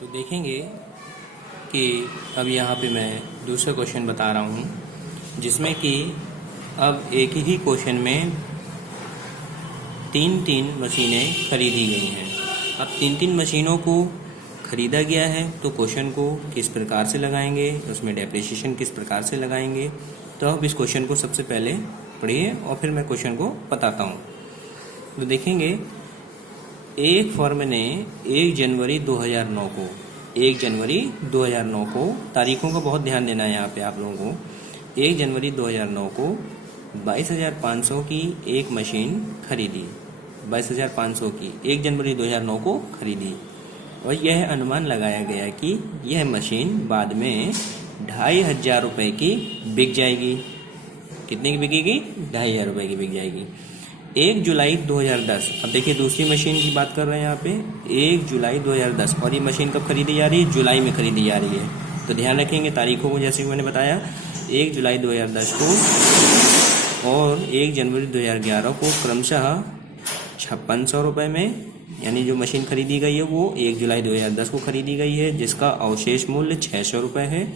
तो देखेंगे कि अब यहाँ पे मैं दूसरा क्वेश्चन बता रहा हूँ जिसमें कि अब एक ही क्वेश्चन में तीन तीन मशीनें खरीदी गई हैं। अब तीन तीन मशीनों को खरीदा गया है तो क्वेश्चन को किस प्रकार से लगाएंगे, उसमें डेप्रिसिएशन किस प्रकार से लगाएंगे। तो अब इस क्वेश्चन को सबसे पहले पढ़िए और फिर मैं क्वेश्चन को बताता हूँ। तो देखेंगे एक फर्म ने 1 जनवरी 2009 को 1 जनवरी 2009 को तारीखों का बहुत ध्यान देना है यहाँ पे आप लोगों को। 1 जनवरी 2009 को 22,500 की एक मशीन खरीदी। 22,500 की 1 जनवरी 2009 को खरीदी और यह अनुमान लगाया गया कि यह मशीन बाद में 2,500 रुपये की बिक जाएगी। कितने की बिकेगी? 2,500 रुपये की बिक जाएगी। 1 जुलाई 2010, अब देखिए दूसरी मशीन की बात कर रहे हैं यहाँ पे। 1 जुलाई 2010 और ये मशीन कब खरीदी जा रही है? जुलाई में खरीदी जा रही है। तो ध्यान रखेंगे तारीखों को, जैसे कि मैंने बताया 1 जुलाई 2010 को और 1 जनवरी 2011 को क्रमशः 5,600 रुपये में, यानी जो मशीन खरीदी गई है वो 1 जुलाई 2010 को खरीदी गई है जिसका अवशेष मूल्य 600 रुपये है।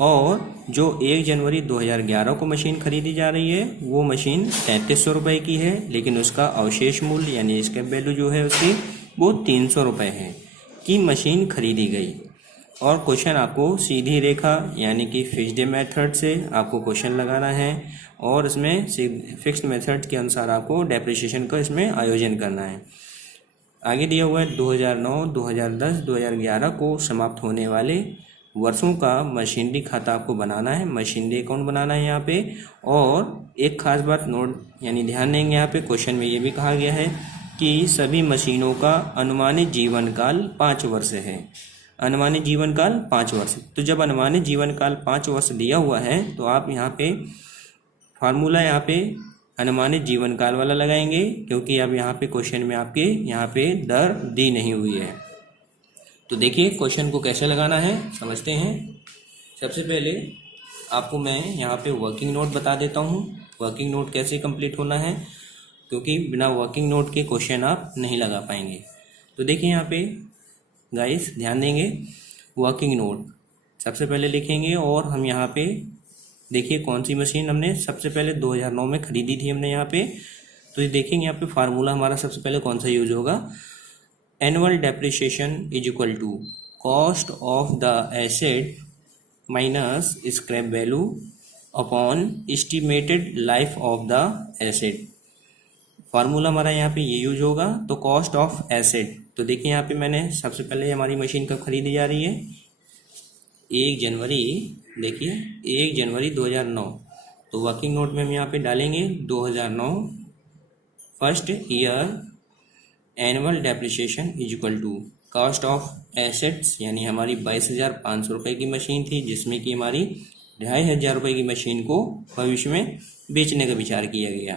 और जो 1 जनवरी 2011 को मशीन खरीदी जा रही है वो मशीन 3,300 रुपये की है, लेकिन उसका अवशेष मूल्य यानी स्क्रैप वैल्यू जो है उसकी वो 300 रुपये है कि मशीन खरीदी गई। और क्वेश्चन आपको सीधी रेखा यानी कि फिक्स्ड मेथड से आपको क्वेश्चन लगाना है और इसमें फिक्स्ड मेथड के अनुसार आपको डेप्रिसिएशन का इसमें आयोजन करना है। आगे दिया हुआ है 2009, 2010, 2011 को समाप्त होने वाले वर्षों का मशीनरी खाता आपको बनाना है, मशीनरी अकाउंट बनाना है यहाँ पे। और एक खास बात नोट यानी ध्यान देंगे, यहाँ पे क्वेश्चन में ये भी कहा गया है कि सभी मशीनों का अनुमानित जीवन काल 5 वर्ष है। अनुमानित जीवन काल 5 वर्ष। तो जब अनुमानित जीवन काल 5 वर्ष दिया हुआ है तो आप यहाँ पे फार्मूला यहाँ पे अनुमानित जीवन काल वाला लगाएंगे, क्योंकि अब यहाँ पे क्वेश्चन में आपके यहाँ पे दर दी नहीं हुई है। तो देखिए क्वेश्चन को कैसे लगाना है समझते हैं। सबसे पहले आपको मैं यहाँ पे वर्किंग नोट बता देता हूँ। वर्किंग नोट कैसे कंप्लीट होना है, क्योंकि बिना वर्किंग नोट के क्वेश्चन आप नहीं लगा पाएंगे। तो देखिए यहाँ पे गाइस ध्यान देंगे, वर्किंग नोट सबसे पहले लिखेंगे और हम यहाँ पे देखिए कौन सी मशीन हमने सबसे पहले 2009 में खरीदी थी हमने यहाँ पे। तो ये देखेंगे यहाँ पे फार्मूला हमारा सबसे पहले कौन सा यूज होगा। Annual depreciation is equal to cost of the asset minus scrap value upon estimated life of the asset. Formula हमारा यहाँ पे ये यूज होगा। तो कॉस्ट ऑफ एसेट, तो देखिए यहाँ पे मैंने सबसे पहले हमारी मशीन कब खरीदी जा रही है? 1 जनवरी, देखिए 1 जनवरी 2009। तो वर्किंग नोट में हम यहाँ पे डालेंगे 2009 first year annual depreciation is equal to cost of assets, यानी हमारी 22,500 रुपये की मशीन थी जिसमें कि हमारी 2,500 रुपये की मशीन को भविष्य में बेचने का विचार किया गया।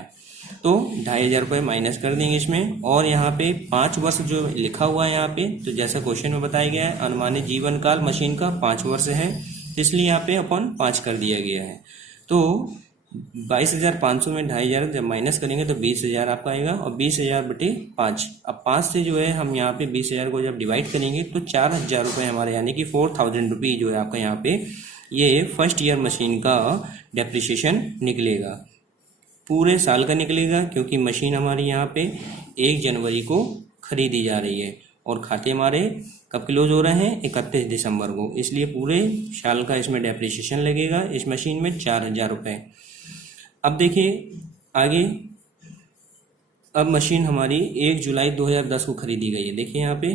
तो 2,500 रुपये माइनस कर देंगे इसमें। और यहाँ पे 5 वर्ष जो लिखा हुआ है यहाँ पे, तो जैसा क्वेश्चन में बताया गया है अनुमानित जीवन काल मशीन का 5 वर्ष है, इसलिए यहाँ पे अपन 5 कर दिया गया है। तो 22,500 में 2,500 जब माइनस करेंगे तो 20,000 आपका आएगा और 20,000 बटे 5। अब 5 से जो है हम यहाँ पे 20,000 को जब डिवाइड करेंगे तो 4,000 रुपये हमारे यानी कि 4,000 रुपये जो है आपका यहाँ पे ये फर्स्ट ईयर मशीन का डेप्रिसिएशन निकलेगा। पूरे साल का निकलेगा, क्योंकि मशीन हमारी यहाँ पे 1 जनवरी को खरीदी जा रही है और खाते हमारे कब क्लोज हो रहे हैं? 31 दिसंबर को, इसलिए पूरे साल का इसमें डेप्रिसिएशन लगेगा इस मशीन में 4,000 रुपये। अब देखिए आगे, अब मशीन हमारी 1 जुलाई 2010 को खरीदी गई है। देखिए यहाँ पे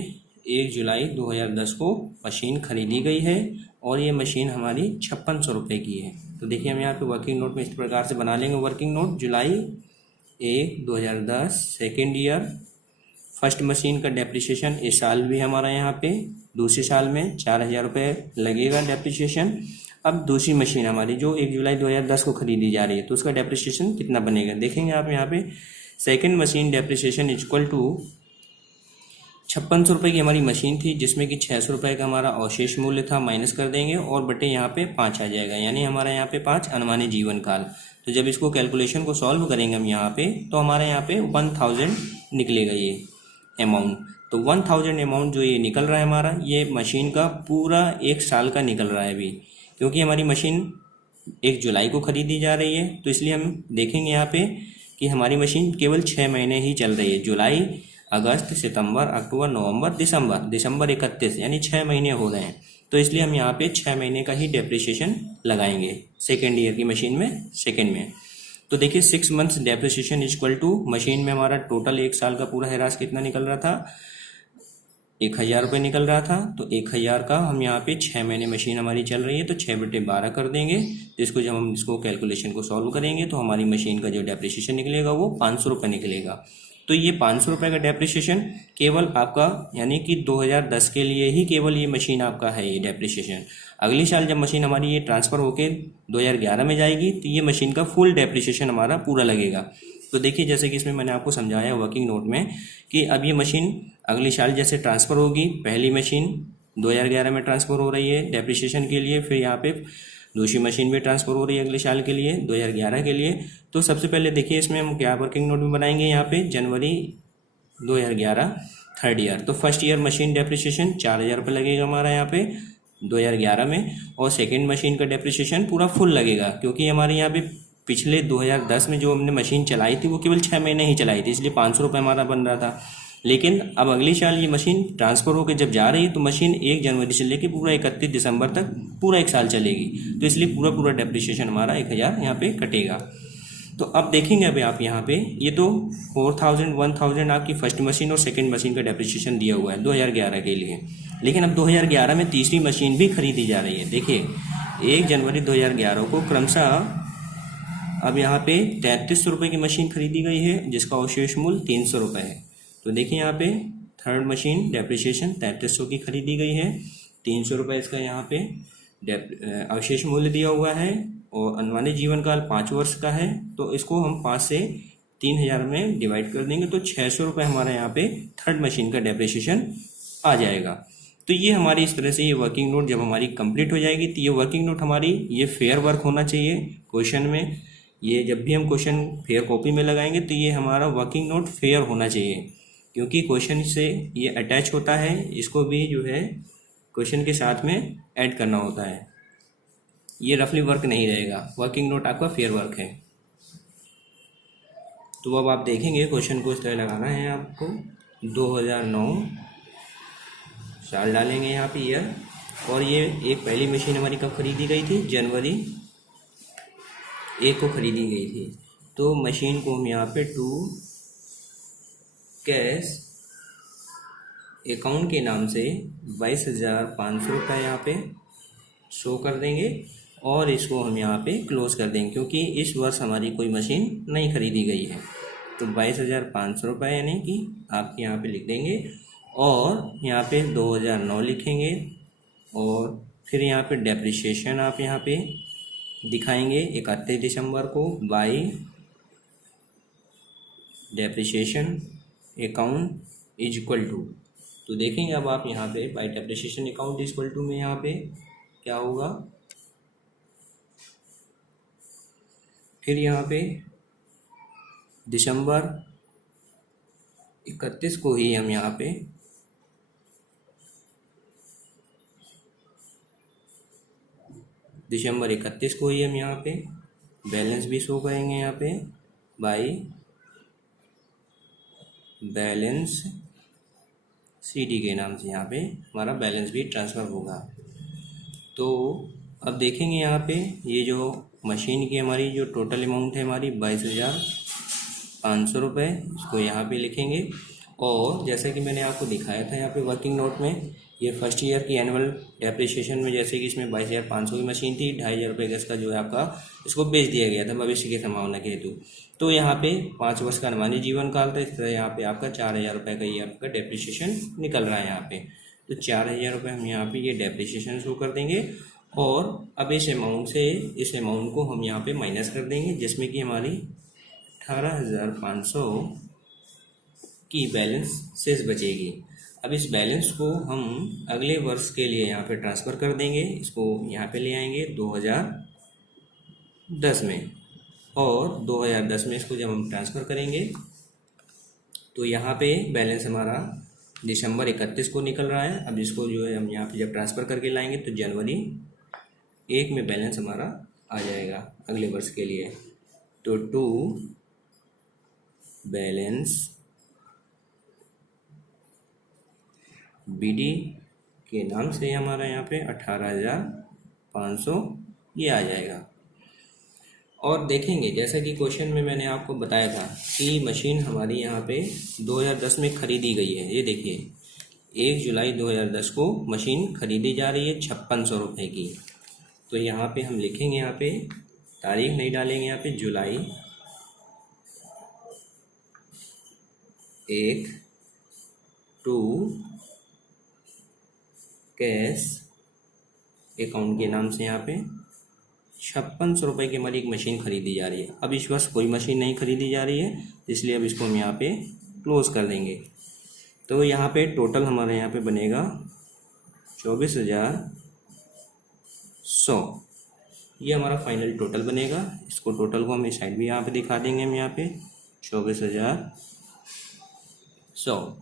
1 जुलाई 2010 को मशीन खरीदी गई है और ये मशीन हमारी 5,600 रुपये की है। तो देखिए हम यहाँ पे वर्किंग नोट में इस प्रकार से बना लेंगे। वर्किंग नोट जुलाई 1 2010 सेकेंड ईयर फर्स्ट मशीन का डेप्रिसिएशन इस साल भी हमारा यहाँ पे दूसरे साल में 4,000 रुपये लगेगा डेप्रिसिएशन। अब दूसरी मशीन हमारी जो 1 जुलाई 2010 को खरीदी जा रही है तो उसका डेप्रिसिएशन कितना बनेगा देखेंगे आप यहाँ पे। Second machine depreciation equal to 5,600 रुपये की हमारी मशीन थी जिसमें कि 600 रुपये का हमारा अवशेष मूल्य था, माइनस कर देंगे और बटे यहाँ पे 5 आ जाएगा, यानी हमारा यहाँ पे 5 अनुमानित जीवन काल। तो जब इसको कैलकुलेशन को सॉल्व करेंगे हम यहाँ पे तो हमारे यहाँ पे 1,000 निकलेगा ये अमाउंट। तो 1000 अमाउंट जो ये निकल रहा है हमारा, ये मशीन का पूरा 1 साल का निकल रहा है अभी, क्योंकि हमारी मशीन 1 जुलाई को ख़रीदी जा रही है। तो इसलिए हम देखेंगे यहाँ पे कि हमारी मशीन केवल 6 महीने ही चल रही है, जुलाई, अगस्त, सितंबर, अक्टूबर, नवंबर, दिसंबर 31, यानी 6 महीने हो गए हैं। तो इसलिए हम यहाँ पे 6 महीने का ही डेप्रिसिएशन लगाएंगे सेकेंड ईयर की मशीन में, सेकेंड में। तो देखिए 6 months depreciation equal to, machine में हमारा टोटल 1 साल का पूरा हैरास कितना निकल रहा था, 1000 रुपये निकल रहा था। तो 1000 का हम यहाँ पे 6 महीने मशीन हमारी चल रही है, तो 6/12 कर देंगे। तो इसको जब हम इसको कैलकुलेशन को सॉल्व करेंगे तो हमारी मशीन का जो डेप्रिसिएशन निकलेगा वो 500 रुपये निकलेगा। तो ये 500 रुपये का डेप्रिसिएशन केवल आपका, यानी कि 2010 के लिए ही केवल ये मशीन आपका है, ये डेप्रिसिएशन। अगले साल जब मशीन हमारी ये ट्रांसफ़र होके 2011 में जाएगी तो ये मशीन का फुल डेप्रिसिएशन हमारा पूरा लगेगा। तो देखिए जैसे कि इसमें मैंने आपको समझाया वर्किंग नोट में कि अब ये मशीन अगले साल जैसे ट्रांसफ़र होगी, पहली मशीन 2011 में ट्रांसफ़र हो रही है डेप्रिसिएशन के लिए, फिर यहाँ पे दूसरी मशीन भी ट्रांसफ़र हो रही है अगले साल के लिए 2011 के लिए। तो सबसे पहले देखिए इसमें हम क्या वर्किंग नोट में बनाएंगे, यहाँ पे जनवरी 2011 थर्ड ईयर। तो फर्स्ट ईयर मशीन डेप्रिसिएशन 4000 रुपये लगेगा हमारा यहाँ पे 2011 में, और सेकेंड मशीन का डेप्रिसिएशन पूरा फुल लगेगा, क्योंकि हमारे यहाँ पे पिछले 2010 में जो हमने मशीन चलाई थी वो केवल 6 महीने ही चलाई थी, इसलिए 500 रुपये हमारा बन रहा था। लेकिन अब अगले साल ये मशीन ट्रांसफ़र होकर जब जा रही है तो मशीन 1 जनवरी से लेकर पूरा 31 दिसंबर तक पूरा 1 साल चलेगी, तो इसलिए पूरा डेप्रिसिएशन हमारा 1000 यहाँ पे कटेगा। तो अब देखेंगे अभी आप यहाँ पे, ये तो 4000 1000 आपकी फर्स्ट मशीन और सेकंड मशीन का डेप्रिसिएशन दिया हुआ है 2011 के लिए। लेकिन अब 2011 में तीसरी मशीन भी खरीदी जा रही है। देखिए 1 जनवरी 2011 को क्रमशः अब यहाँ पे 3300 रुपये की मशीन खरीदी गई है, जिसका अवशेष मूल्य 300 रुपये है। तो देखिए यहाँ पे थर्ड मशीन डेप्रिसिएशन 3300 की खरीदी गई है, 300 रुपये इसका यहाँ पे अवशेष मूल्य दिया हुआ है, और अनुमानित जीवन काल 5 वर्ष का है। तो इसको हम 5 से 3000 में डिवाइड कर देंगे तो 600 रुपये हमारा यहाँ पे थर्ड मशीन का डेप्रिसिएशन आ जाएगा। तो ये हमारी इस तरह से ये वर्किंग नोट जब हमारी कंप्लीट हो जाएगी तो ये वर्किंग नोट हमारी ये फेयर वर्क होना चाहिए क्वेश्चन में। ये जब भी हम क्वेश्चन फेयर कॉपी में लगाएंगे तो ये हमारा वर्किंग नोट फेयर होना चाहिए, क्योंकि क्वेश्चन से ये अटैच होता है, इसको भी जो है क्वेश्चन के साथ में ऐड करना होता है। ये रफली वर्क नहीं रहेगा, वर्किंग नोट आपका फेयर वर्क है। तो अब आप देखेंगे क्वेश्चन को इस तरह लगाना है आपको। 2009 साल डालेंगे यहाँ पे ईयर, और ये एक पहली मशीन हमारी कब खरीदी गई थी, जनवरी 1 को खरीदी गई थी। तो मशीन को हम यहाँ पे टू कैश अकाउंट के नाम से 22,500 रुपये यहाँ पे शो कर देंगे, और इसको हम यहाँ पे क्लोज कर देंगे, क्योंकि इस वर्ष हमारी कोई मशीन नहीं खरीदी गई है। तो 22,500 रुपये यानी कि आप यहाँ पे लिख देंगे, और यहाँ पे 2009 लिखेंगे, और फिर यहाँ पे डेप्रिसिएशन आप यहाँ पे दिखाएंगे 31 दिसंबर को by depreciation account is equal to. तो देखेंगे अब आप यहाँ पे by depreciation account is equal to में यहाँ पे क्या होगा, फिर यहाँ पे दिसंबर 31 को ही हम यहाँ पे दिसंबर 31 को ही हम यहाँ पे बैलेंस भी शो करेंगे यहाँ पे बाई बैलेंस सीडी के नाम से यहाँ पे हमारा बैलेंस भी ट्रांसफ़र होगा। तो अब देखेंगे यहाँ पे ये जो मशीन की हमारी जो टोटल अमाउंट है हमारी 22,500 रुपये, इसको यहाँ पे लिखेंगे। और जैसा कि मैंने आपको दिखाया था यहाँ पे वर्किंग नोट में, ये फर्स्ट ईयर की एनुअल डेप्रिसिएशन में जैसे कि इसमें 22,500 की मशीन थी, 2,500 रुपये का इसका जो है आपका इसको बेच दिया गया था भविष्य की संभावना के हेतु। तो यहाँ पे 5 वर्ष का अनुमानित जीवन काल था, इस तरह यहाँ पे आपका 4,000 रुपये का ये आपका डेप्रिसिएशन निकल रहा है यहाँ पे। तो 4,000 रुपये हम यहाँ पे ये डेप्रिसिएशन शो कर देंगे, और अब इस अमाउंट को हम यहाँ पे माइनस कर देंगे, जिसमें कि हमारी 18,500 की बैलेंस शेष बचेगी। अब इस बैलेंस को हम अगले वर्ष के लिए यहाँ पे ट्रांसफ़र कर देंगे, इसको यहाँ पे ले आएंगे 2010 में, और 2010 में इसको जब हम ट्रांसफ़र करेंगे तो यहाँ पे बैलेंस हमारा दिसंबर 31 को निकल रहा है। अब इसको जो है हम यहाँ पे जब ट्रांसफ़र करके लाएंगे तो जनवरी 1 में बैलेंस हमारा आ जाएगा अगले वर्ष के लिए। तो टू बैलेंस बीडी के नाम से हमारा यहाँ पे 18,500 ये आ जाएगा। और देखेंगे जैसा कि क्वेश्चन में मैंने आपको बताया था कि मशीन हमारी यहाँ पे 2010 में ख़रीदी गई है। ये देखिए 1 जुलाई 2010 को मशीन ख़रीदी जा रही है 5600 रुपये की। तो यहाँ पे हम लिखेंगे, यहाँ पे तारीख नहीं डालेंगे, यहाँ पे जुलाई 1 टू कैश अकाउंट के नाम से यहाँ पे 5600 रुपये की हमारी एक मशीन ख़रीदी जा रही है। अब इस वर्ष कोई मशीन नहीं ख़रीदी जा रही है, इसलिए अब इसको हम यहाँ पे क्लोज़ कर देंगे। तो यहाँ पे टोटल हमारे यहाँ पे बनेगा 24,100। ये हमारा फाइनल टोटल बनेगा। इसको टोटल को हम इस साइड भी यहाँ पे दिखा देंगे। हम यहाँ पे 24,100।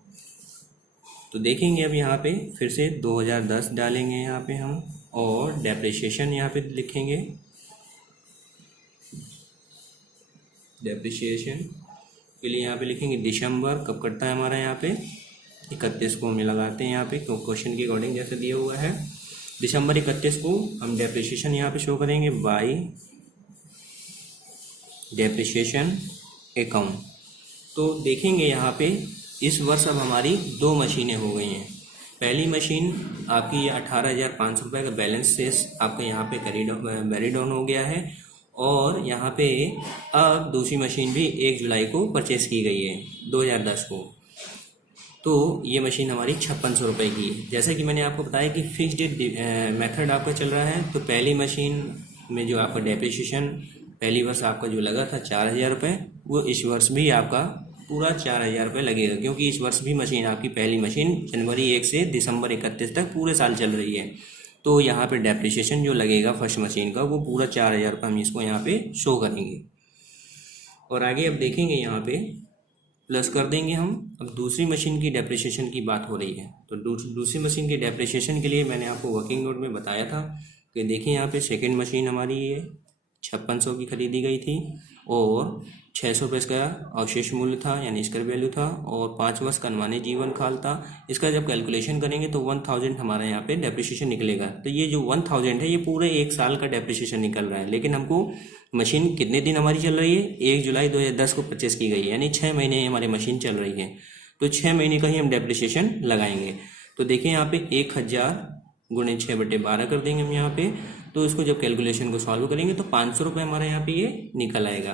तो देखेंगे अब यहाँ पे फिर से 2010 डालेंगे यहाँ पे हम, और डेप्रिसिएशन यहाँ पे लिखेंगे। डेप्रिसिएशन के लिए यहाँ पे लिखेंगे दिसंबर कब कटता है हमारा, यहाँ पे 31 को हम लगाते हैं यहाँ पे, क्वेश्चन के अकॉर्डिंग जैसे दिया हुआ है। दिसंबर 31 को हम डेप्रिसिएशन यहाँ पे शो करेंगे बाय डेप्रिसिएशन अकाउंट। तो देखेंगे यहाँ पे इस वर्ष अब हमारी 2 मशीनें हो गई हैं। पहली मशीन आपकी ये 18,500 रुपये का बैलेंस से आपका यहाँ पे कैरी डाउन हो गया है, और यहाँ पे अब दूसरी मशीन भी 1 जुलाई को परचेस की गई है 2010 को। तो ये मशीन हमारी 5600 रुपये की है। जैसा कि मैंने आपको बताया कि फिक्स्ड मेथड आपका चल रहा है। तो पहली मशीन में जो आपका डेप्रिसिएशन पहली वर्ष आपका जो लगा था 4,000 रुपये, वो इस वर्ष भी आपका पूरा 4,000 रुपये लगेगा, क्योंकि इस वर्ष भी मशीन आपकी पहली मशीन जनवरी 1 से दिसंबर 31 तक पूरे साल चल रही है। तो यहाँ पे डेप्रिसिएशन जो लगेगा फर्स्ट मशीन का वो पूरा 4,000 रुपये हम इसको यहाँ पे शो करेंगे। और आगे अब देखेंगे यहाँ पे प्लस कर देंगे हम। अब दूसरी मशीन की डेप्रिसिएशन की बात हो रही है। तो दूसरी मशीन की डेप्रिसिएशन के लिए मैंने आपको वर्किंग नोट में बताया था कि देखिए यहाँ पे सेकेंड मशीन हमारी ये 5600 की खरीदी गई थी, और 600 रुपये इसका अवशेष मूल्य था, यानी इसका वैल्यू था, और 5 वर्ष का अनुमानित जीवन काल था। इसका जब कैलकुलेशन करेंगे तो 1000 हमारा यहाँ पे डेप्रिसिएशन निकलेगा। तो ये जो 1000 है ये पूरे 1 साल का डेप्रिसिएशन निकल रहा है। लेकिन हमको मशीन कितने दिन हमारी चल रही है, 1 जुलाई 2010 को परचेस की गई है, यानी 6 महीने हमारी मशीन चल रही है। तो 6 महीने का ही हम डेप्रिसिएशन लगाएंगे। तो देखिए यहाँ पे 1000 गुणे 6/12 कर देंगे हम यहाँ पे। तो इसको जब कैलकुलेशन को सॉल्व करेंगे तो 500 रुपये हमारा यहाँ पे ये निकल आएगा।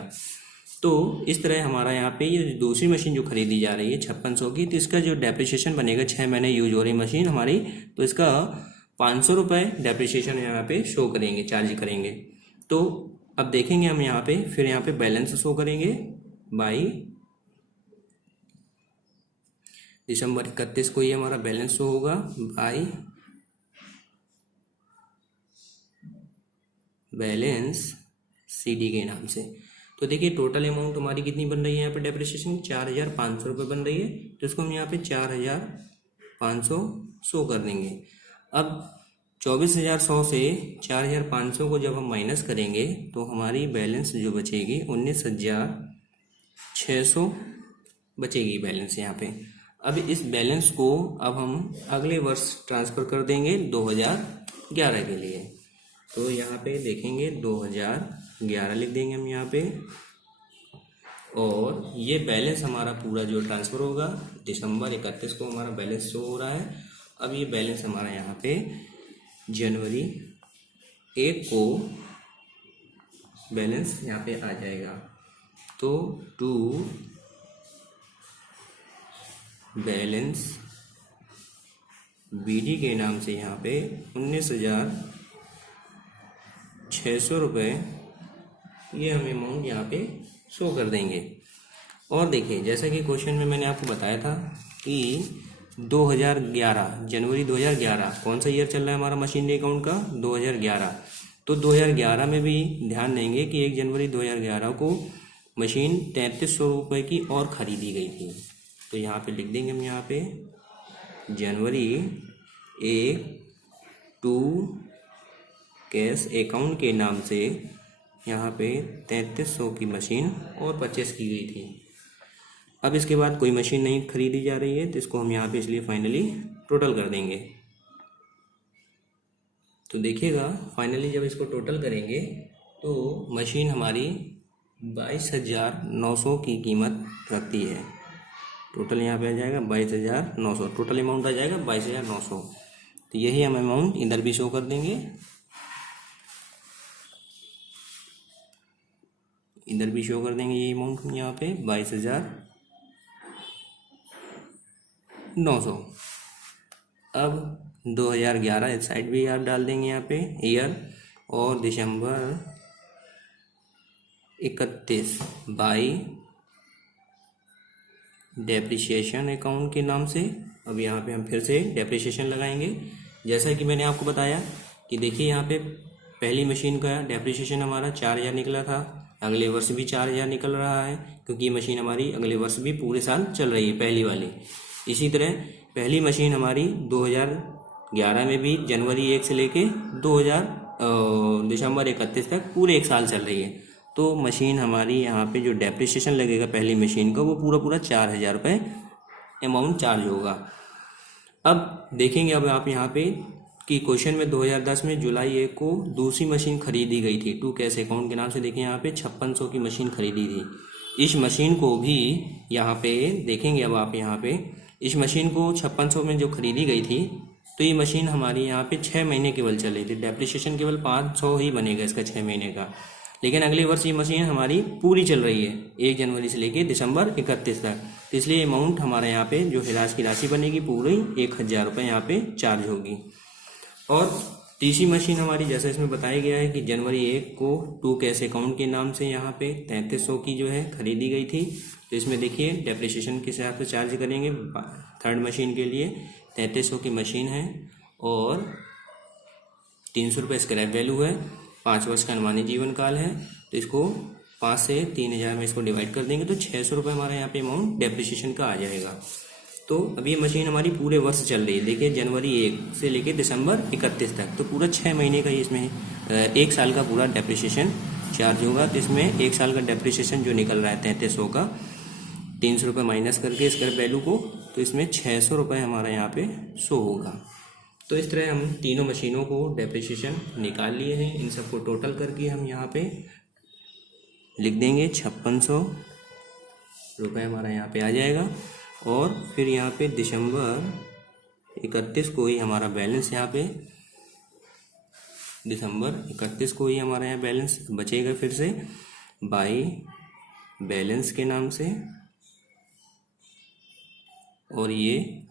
तो इस तरह हमारा यहाँ पे ये दूसरी मशीन जो खरीदी जा रही है 5600 की, तो इसका जो डेप्रिसिएशन बनेगा 6 महीने यूज हो रही मशीन हमारी, तो इसका 500 रुपये डेप्रिसिएशन यहाँ पे शो करेंगे, चार्ज करेंगे। तो अब देखेंगे हम यहाँ पे, फिर यहाँ पे बैलेंस शो करेंगे बाई दिसंबर 31 को ये हमारा बैलेंस शो होगा बाई बैलेंस सीडी के नाम से। तो देखिए टोटल अमाउंट हमारी कितनी बन रही है यहाँ पे डेप्रिसिएशन 4,500 रुपये बन रही है। तो इसको हम यहाँ पे 4,500 शो कर देंगे। अब 24,100 से 4,500 को जब हम माइनस करेंगे तो हमारी बैलेंस जो बचेगी 19,600 बचेगी बैलेंस यहाँ पे। अब इस बैलेंस को अब हम अगले वर्ष ट्रांसफ़र कर देंगे 2011 के लिए। तो यहाँ पे देखेंगे 2011 लिख देंगे हम यहाँ पे, और ये बैलेंस हमारा पूरा जो ट्रांसफ़र होगा दिसंबर 31 को हमारा बैलेंस शो हो रहा है। अब ये बैलेंस हमारा यहाँ पे जनवरी 1 को बैलेंस यहाँ पे आ जाएगा। तो टू बैलेंस बीडी के नाम से यहाँ पे 19,600 रुपये ये हम अमाउंट यहाँ पे शो कर देंगे। और देखिए जैसा कि क्वेश्चन में मैंने आपको बताया था कि 2011 जनवरी 2011 कौन सा ईयर चल रहा है हमारा मशीनरी अकाउंट का 2011। तो 2011 में भी ध्यान देंगे कि 1 जनवरी 2011 को मशीन 3300 रुपये की और ख़रीदी गई थी। तो यहाँ पे लिख देंगे हम यहाँ पे जनवरी 1 टू कैश अकाउंट के नाम से यहाँ पे 3300 की मशीन और परचेस की गई थी। अब इसके बाद कोई मशीन नहीं खरीदी जा रही है, तो इसको हम यहाँ पे इसलिए फाइनली टोटल कर देंगे। तो देखिएगा फाइनली जब इसको टोटल करेंगे तो मशीन हमारी 22,900 की कीमत रखती है। टोटल यहाँ पे आ जाएगा 22,900, टोटल अमाउंट आ जाएगा 22,900। तो यही हम अमाउंट इधर भी शो कर देंगे, इधर भी शो कर देंगे ये अमाउंट यहाँ पे 22,900। अब 2011 इस साइड भी आप डाल देंगे यहाँ पे ईयर, और दिसंबर 31 बाई डेप्रिसिएशन अकाउंट के नाम से। अब यहाँ पे हम फिर से डेप्रिसिएशन लगाएंगे। जैसा कि मैंने आपको बताया कि देखिए यहाँ पे पहली मशीन का डेप्रिसिएशन हमारा 4,000 निकला था, अगले वर्ष भी 4,000 निकल रहा है, क्योंकि ये मशीन हमारी अगले वर्ष भी पूरे साल चल रही है पहली वाली। इसी तरह पहली मशीन हमारी 2011 में भी जनवरी 1 से लेके दिसंबर 31 तक पूरे एक साल चल रही है। तो मशीन हमारी यहाँ पे जो डेप्रिसिएशन लगेगा पहली मशीन का वो पूरा 4,000 रुपये अमाउंट चार्ज होगा। अब देखेंगे अब आप यहाँ पे कि क्वेश्चन में 2010 में जुलाई 1 को दूसरी मशीन खरीदी गई थी टू कैश अकाउंट के नाम से। देखिए यहाँ पे 5600 की मशीन खरीदी थी। इस मशीन को भी यहाँ पे देखेंगे अब आप यहाँ पे इस मशीन को 5600 में जो खरीदी गई थी, तो ये मशीन हमारी यहाँ पे 6 महीने केवल चल रही थी। डेप्रिसिएशन केवल 500 ही बनेगा इसका 6 महीने का, लेकिन अगले वर्ष ये मशीन हमारी पूरी चल रही है 1 जनवरी से लेके दिसंबर 31 तक। तो इसलिए अमाउंट हमारा यहाँ पे जो हिरास की राशि बनेगी पूरी 1,000 रुपये यहाँ पे चार्ज होगी। और तीसरी मशीन हमारी जैसा इसमें बताया गया है कि जनवरी 1 को टू कैश अकाउंट के नाम से यहाँ पे 3300 की जो है खरीदी गई थी। तो इसमें देखिए डेप्रिसिएशन किस हिसाब से चार्ज करेंगे। थर्ड मशीन के लिए 3300 की मशीन है और 300 रुपये स्क्रैप वैल्यू है, 5 वर्ष का अनुमानित जीवन काल है। तो इसको 5 से 3,000 में इसको डिवाइड कर देंगे तो 600 रुपये हमारा यहाँ पे अमाउंट डेप्रिसिएशन का आ जाएगा। तो अब ये मशीन हमारी पूरे वर्ष चल रही है। देखिए जनवरी 1 से लेके दिसंबर 31 तक, तो पूरा 6 महीने का इसमें 1 साल का पूरा डेप्रिसिएशन चार्ज होगा। तो इसमें 1 साल का डेप्रिसिएशन जो निकल रहा है 3300 का, 300 रुपये माइनस करके स्क्रैप वैल्यू को, तो इसमें 600 रुपये हमारा यहाँ पे शो होगा। तो इस तरह हम तीनों मशीनों को डेप्रिसिएशन निकाल लिए हैं। इन सबको टोटल करके हम यहाँ पे लिख देंगे 5600 रुपये हमारा यहाँ पे आ जाएगा। और फिर यहाँ पे दिसंबर 31 को ही हमारा बैलेंस यहाँ पे दिसंबर 31 को ही हमारा यहाँ बैलेंस बचेगा फिर से बाई बैलेंस के नाम से। और ये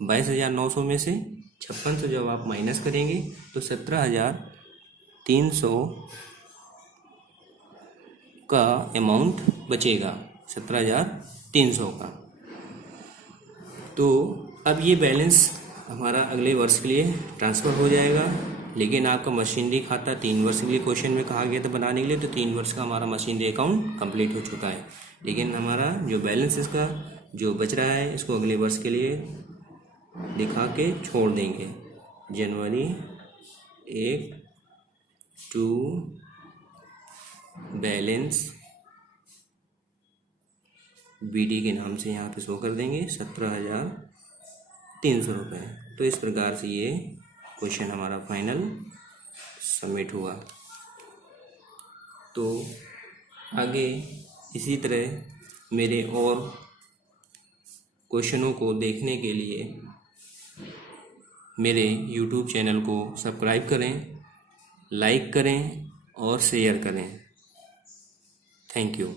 22,900 में से 5600 जब आप माइनस करेंगे तो 17,300 का अमाउंट बचेगा, 17,300 का। तो अब ये बैलेंस हमारा अगले वर्ष के लिए ट्रांसफ़र हो जाएगा। लेकिन आपका मशीनरी खाता 3 वर्ष के लिए क्वेश्चन में कहा गया था बनाने के लिए, तो 3 वर्ष का हमारा मशीनरी अकाउंट कंप्लीट हो चुका है। लेकिन हमारा जो बैलेंस इसका जो बच रहा है इसको अगले वर्ष के लिए दिखा के छोड़ देंगे। जनवरी 1 टू बैलेंस बीडी के नाम से यहाँ पे शो कर देंगे 17,300 रुपये। तो इस प्रकार से ये क्वेश्चन हमारा फाइनल सबमिट हुआ। तो आगे इसी तरह मेरे और क्वेश्चनों को देखने के लिए मेरे YouTube चैनल को सब्सक्राइब करें, लाइक करें और शेयर करें। Thank you.